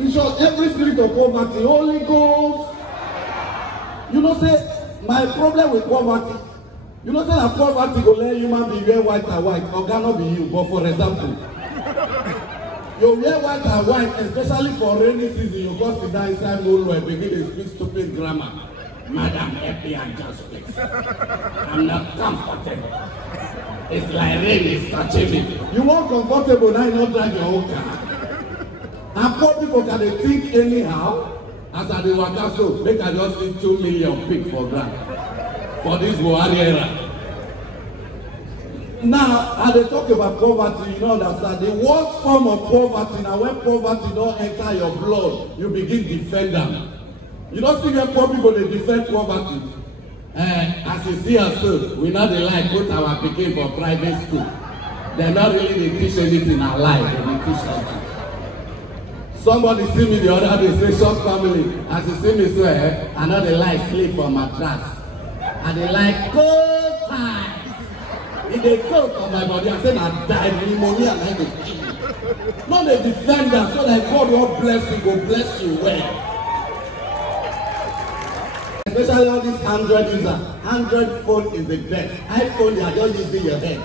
In short, every spirit of poverty, Holy Ghost. You know, say, my problem with poverty, you know, say that poverty go let human be wear white and white, or cannot be you, but for example, you wear white and white, especially for rainy season, you go sit down inside Molo and begin to speak stupid grammar. Madam, help me adjust, please. I'm not comfortable. It's like rain is touching me. You want comfortable, now you not drive your own car. And poor people can they think anyhow. As I dey waka so, make I just see 2 million pig for ground for this Buhari era. Now, as they talk about poverty, you know understand the worst form of poverty now when poverty don't enter your blood, you begin defend them. You don't see when poor people they defend poverty. As you see us so, we not dey like put our pikin for private school. They're not really dey teach anything in our life, they teach something. Somebody see me the other day, say short family. As you see me so, I know they like sleep on mattress. And they like cold times. If they cold on my body, I say I die pneumonia and I go kill you. Not the defender, so that God will bless you, go bless you well. Especially all these Android users. Android phone is the best. iPhone, you are just using your head.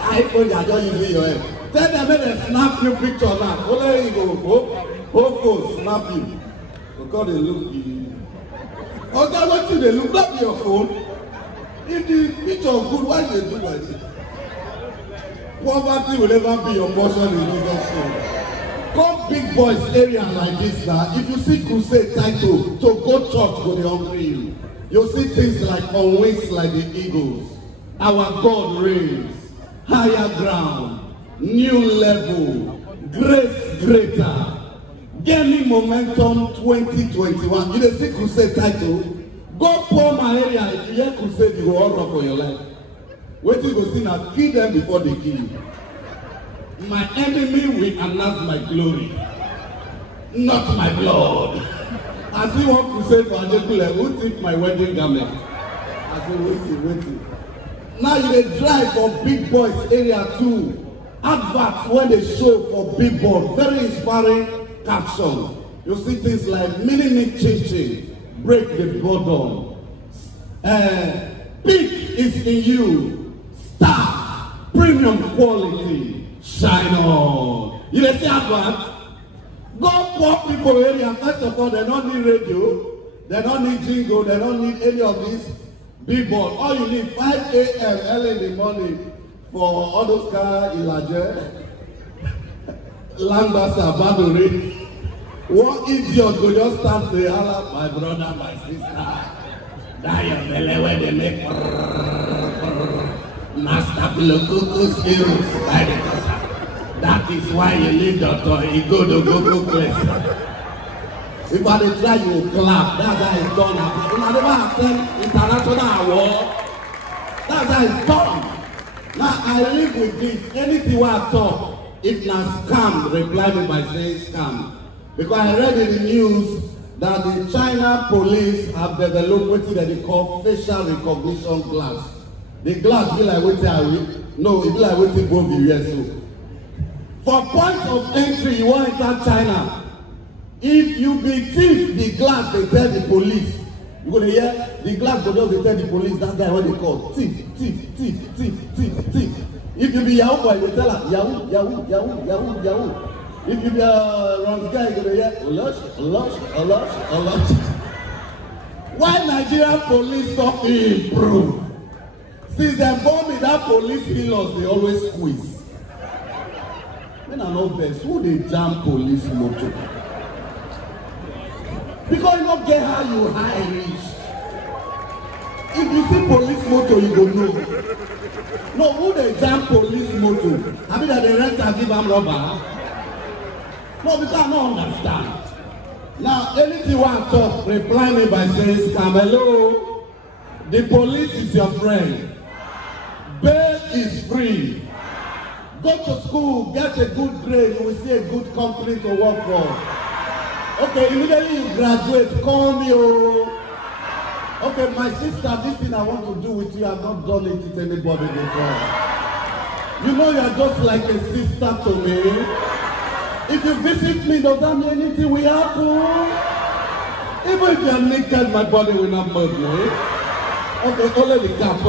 iPhone, you are just using your head. Tell them when they snap you picture now. Only you go, phone snap you. Because they look at you. Okay, what you they look at your phone? If the picture is good, why they do like this? Poverty will never be your portion in Jesus' name. Come big boys area like this now. If you see crusade title, so go church, go they hungry you. You'll see things like on wings like the eagles. Our God reigns. Higher ground. New level, grace greater, gaining momentum 2021. You dey see crusade title. Go pour my area. If you hear crusade, you go all run for your life. Wait till you go see now, kill them before they kill you. My enemy will announce my glory, not my blood. I see one crusade for Ajekule, who took my wedding garment. I say, wait. Now you dey drive for big boys area too. Adverts when they show for big board, very inspiring caption. You see things like mini changing, break the bottom. Peak is in you. Star, premium quality, shine on. You dey see adverts? Go poor people area. First of all, they don't need radio, they don't need jingle, they don't need any of this big board. All you need 5 a.m. early in the morning. For all those cars, Ilaje, Langbasa, Badore, one idiot go just stand there, holla, my brother, my sister, that your belly where they make master Philococus heroes by the casa. That is why you leave the door, you go to Google place. If I try, you clap, that's how it's done. You never have them international award, that's how it's done. Now I live with this. Anything I talk, if not scam, reply me by saying scam. Because I read in the news that the China police have developed what they call facial recognition glass. The glass be like what I will. No, it be like what go be here so. For point of entry, you want to enter China. If you be thief, the glass they tell the police. You go to hear the glass go just tell the police that guy what they call thief. If you be Yahoo boy, they tell her Yahoo. If you be a wrong guy, you go to hear Olosh. Why Nigerian police don't improve? Since they born me that police healers, they always squeeze. When I know this, who they jam police motor? Because you don't get how you high reach. If you see police motor, you go know. No, who they jam police motor? I mean that they rent and give them rubber. No, because I don't understand. Now, anything you want to talk, reply me by saying, scam, hello. The police is your friend. Bail is free. Go to school, get a good grade, you will see a good company to work for. Okay, immediately you graduate, call me. Okay, my sister, this thing I want to do with you, I've not done it with anybody before. You know you're just like a sister to me. If you visit me, does that mean anything will happen? Even if you are naked, my body will not move you. Okay, only the cap.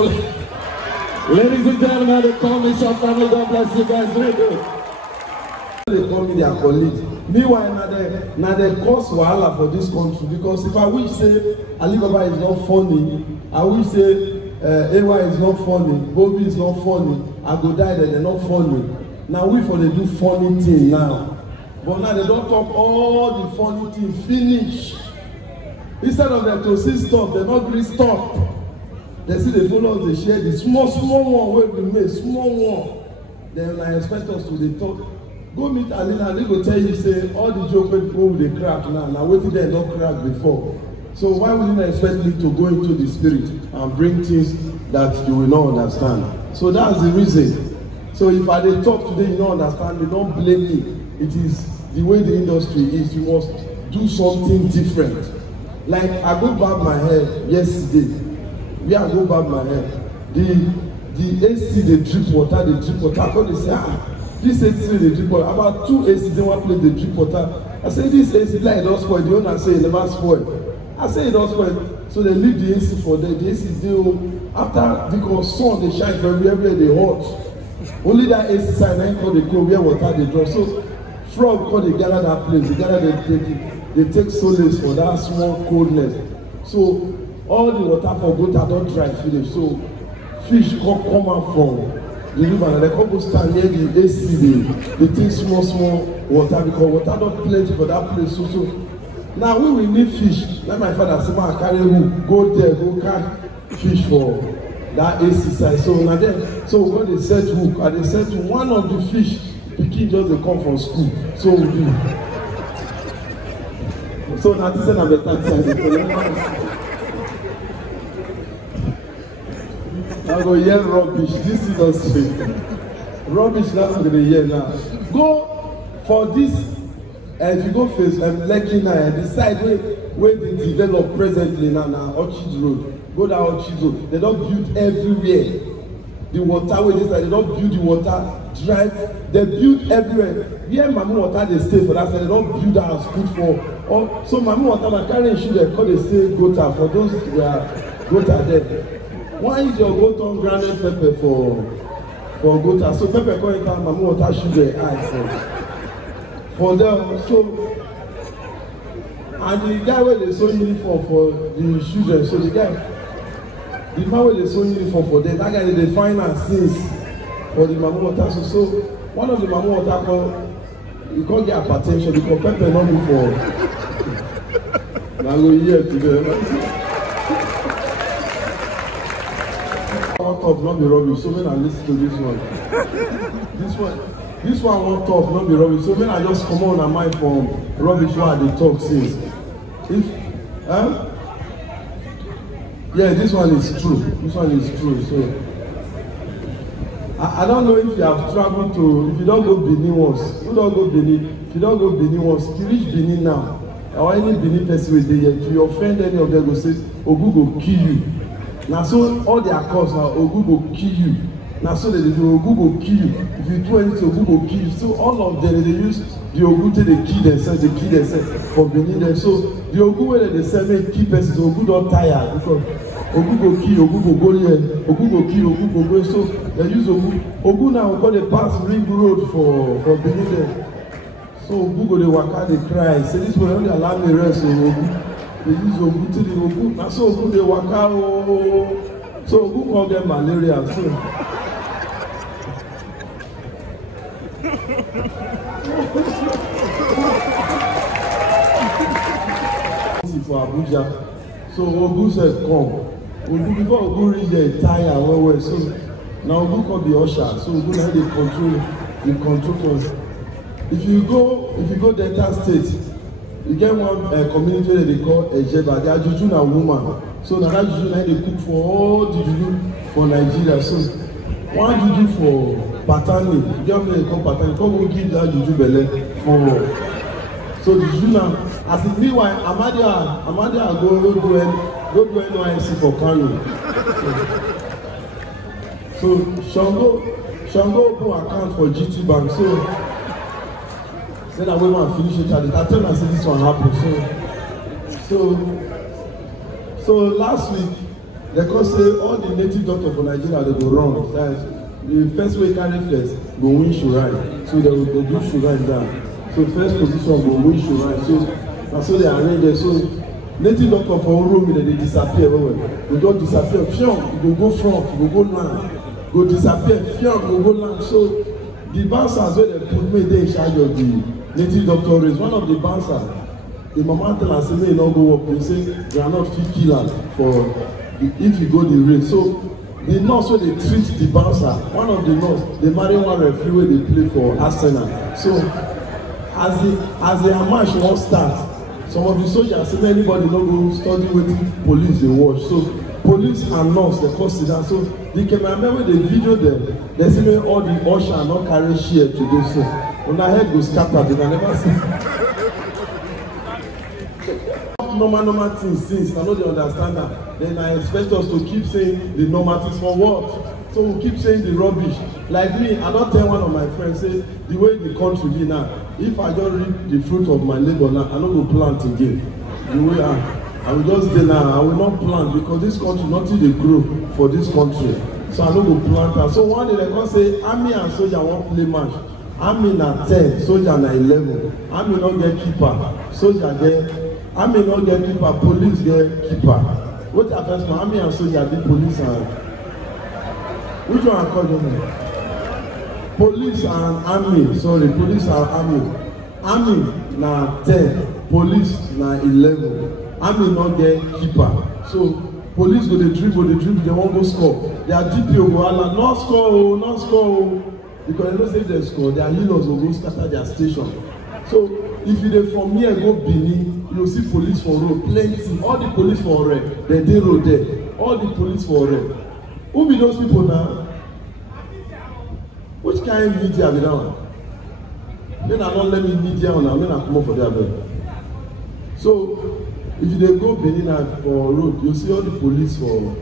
Ladies and gentlemen, they call me Short Family. God bless you guys. Very good. They call me their colleague. Meanwhile, now they cause wahala for this country, because if I wish say Alibaba is not funny, I wish say AY is not funny, Bobby is not funny, I go die then they're not funny. Now we for they do funny thing now. But now they don't talk all the funny thing finish. Instead of them to see stop, they not really stop. They see the follow us, they share the small one where we make small one. Then I expect us to the talk. Go meet Alina, they go tell you say all the joke people they crack now. Now waiting they don't crack before. So why would you not expect me to go into the spirit and bring things that you will not understand? So that's the reason. So if I dey talk today, you don't understand, they don't blame me. It is the way the industry is. You must do something different. Like I go barb my hair yesterday. Where I go barb my hair, the AC they drip water. I come they say this AC they drip water. About 2 AC they want play the drip water. I say this AC like it don't spoil. The owner say it never spoil. I say it don't spoil. So they leave the AC for them. The AC they after because sun they shine everywhere they hot. Only that AC side now call the cold where water they drop. So frog call they gather that place. They gather they take solace for that small coldness. So all the water for Gota don't dry finish. So fish come out from the river and they come go stand near the AC. They take small water because water don't plenty for that place. So now we will need fish. Like my father say, man, carry hook, go there, go catch fish for that AC side. So now then, so when they set hook, and they set to one of the fish, pikin just dey come from school. So we do. So now this is a better time. I go hear rubbish. This is not straight. Rubbish now I'm gonna hear now. Go for this. If you go face Lekki now, the side where they develop presently now Orchard Road. Go down Orchard Road. They don't build everywhere. The water where they don't build the water drive. They build everywhere. Where Mami water they stay for that side. They don't build a house good for. So Mami water na carry issue they call they stay Gota for those Gota there. Why is your goat on grounded pepper for Gota? So pepper come enter Mami water sugar eye for them. So and the guy where they sew uniform for the children. So the man where they sew uniform for them, that guy they find and since for the Mami water. So one of the Mami water call you can't get hypertension because pepper not be for. Now go here today. One top not be rubbish. So when I listen to this one, this one one top not be rubbish. So when I just come on and mind from rubbish one they talk since. Yeah, this one is true. This one is true. So I don't know if you have traveled to. If you don't go Benin once, you don't go Benin. If you don't go Benin once, if you reach Benin now, or any Benin person with there, if you offend any of them, go say Ogu go kill you. Now so all their cause now Ogu go kill you. Now so they do Ogu go kill you. If you do anything, Ogu go kill you. So all of them they use the Ogu till they kill themselves for Benin them. So the Ogu where they say make keep persons, Ogu don't tire because Ogu go kill, Ogu go go here, Ogu go kill, Ogu go go. So they use Ogu. Ogu now got the pass ring road for Benin them. So Ogu go they waka they cry. Say this will only allow me rest. So Ogu. They use Ogu till the Ogu. Now so Ogu they waka so Ogu call them malaria. So for Abuja. So Ogu said come. Ogu before Ogu reach there tire well. So now Ogu can be usher. So Ogu now they control us. If you go Delta State, you get one community that they call Ejeba. They are Juju na woman. So now that Juju now they cook for all the Juju for Nigeria. So one Juju for Patani, you get what they call Patani. Come go give that Juju belle for. So the Juju now, as it meanwhile, Amadia go do NYSC for Kano. So Shango open account for GT Bank. Then I went and finish it at it. I tell myself this one happen. So last week, they can say all the native doctors for Nigeria they go wrong. The first way carry first go win Shurai. So they do Shurai down. So first position go win Shurai. So they arrange it. So native doctor for one room they disappear everywhere. They don't disappear. Fion, you go front, you go land, go disappear. Fion, you go land. So the bouncers where they put me they in charge of the native doctor race. One of the bouncers, the mama tell us say may not go up. They say they are not fit killer for if you go the race. So the nurse wey dey treat the bouncer, one of the nurse dey marry one referee wey dey play for Arsenal. So as the match wan start, some of the soldiers say anybody no go study wetin police dey watch. So police and nurse dey come sit down. So the cameraman wey dey video them, dey say make all the usher no carry share today. So una head go scatter, they can never see. Normal things since I know they understand that, then I expect us to keep saying the normal things for what? So we keep saying the rubbish. Like me, I don't tell one of my friends say the way the country be now, if I don't reap the fruit of my labor now, I don't go plant again. The way I will just say now, I will not plant because this country nothing dey grow for this country. So I don't go plant. And so one day they come say army and soldier won't play match. Army na 10, soldier na 11. Army not get keeper, soldier get. Army no get keeper, police get keeper. What happens now? Army and soldier the police and which one I call them? Police and army. Sorry, police and army. Army na 10, police na 11. Army no get keeper. So police go dey dribble, they won't go score. Their DPO go holla, no score, no score. Because they know say if they score, their healers will go scatter their station. So if you dey from here go Benin, you see police for road plenty. All the police for red, they dey road there. All the police for red. Who be those people now? Which kind of media be that one? Then I don't let me media on now. Then I come up for their bed. So if you dey go Benin for road, you see all the police for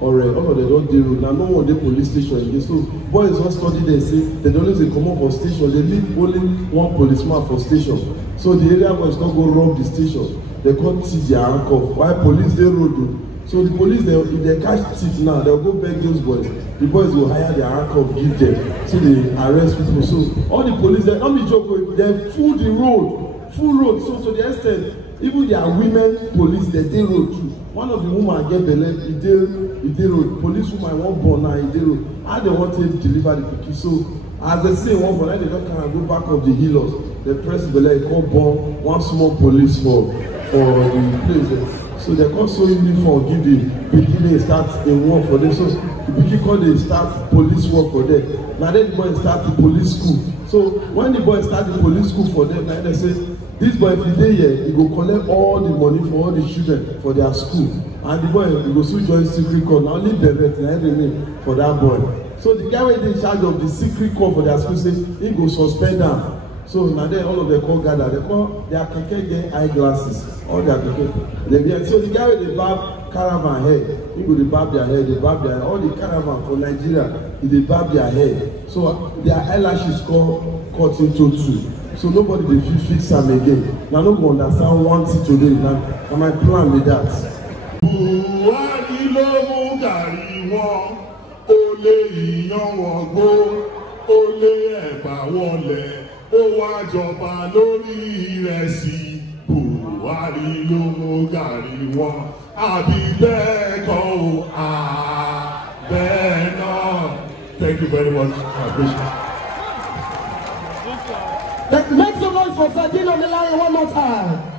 red. All of them don dey road. Now no one dey police station again. So boys don study there say they always dey comot for station. They leave only one policeman for station. So the area boys come go rob the station. They come teach their handcuff. Why police dey road o? So the police if they catch thief now, they go beg those boys. The boys go hire their handcuff, give them. So they arrest people. So all the police they no be joke o, they full the road, full road. So to the extent even their women police they dey road too. One of the woman get belle, e dey road. Police woman wan born now, e dey road. How they want to deliver the pikin? So as they say one born, they don carry go back of the healers. They press belle, e come born one small police for the place. So they come sew uniform give the pikin dey start a work for them. So the pikin come dey start police work for them. Na then the boy start the police school. So when the boy start the police school for them, na they say this boy if he dey here, he go collect all the money for all the children for their school. And the boy he go soon join secret corps. Na only beret na him remain for that boy. So the guy wey dey in charge of the secret corps for their school say he go suspend am. So na then all of them come gather. They come their keke get eyeglasses. All their keke dey wear. So the guy wey dey barb caravan hair, he go dey barb their hair, dey barb their hair. All the caravan for Nigeria, he dey barb their hair. So their eyelashes come cut into two. So nobody dey fit fix am again. Na no go understand one thing today. Na my plan be that. Buhari ló mú gàrí wọn, ó lé iyán wọn gbó, ó lé ẹ̀bà wọn lẹ̀, ó wá jọba lórí ìrẹsì. Buhari ló mú gàrí wọn, àbí bẹ́ẹ̀ kọ́ o, bẹ́ẹ̀ náà. Thank you very much. I appreciate it. Make some noise for Sardine on the line one more time.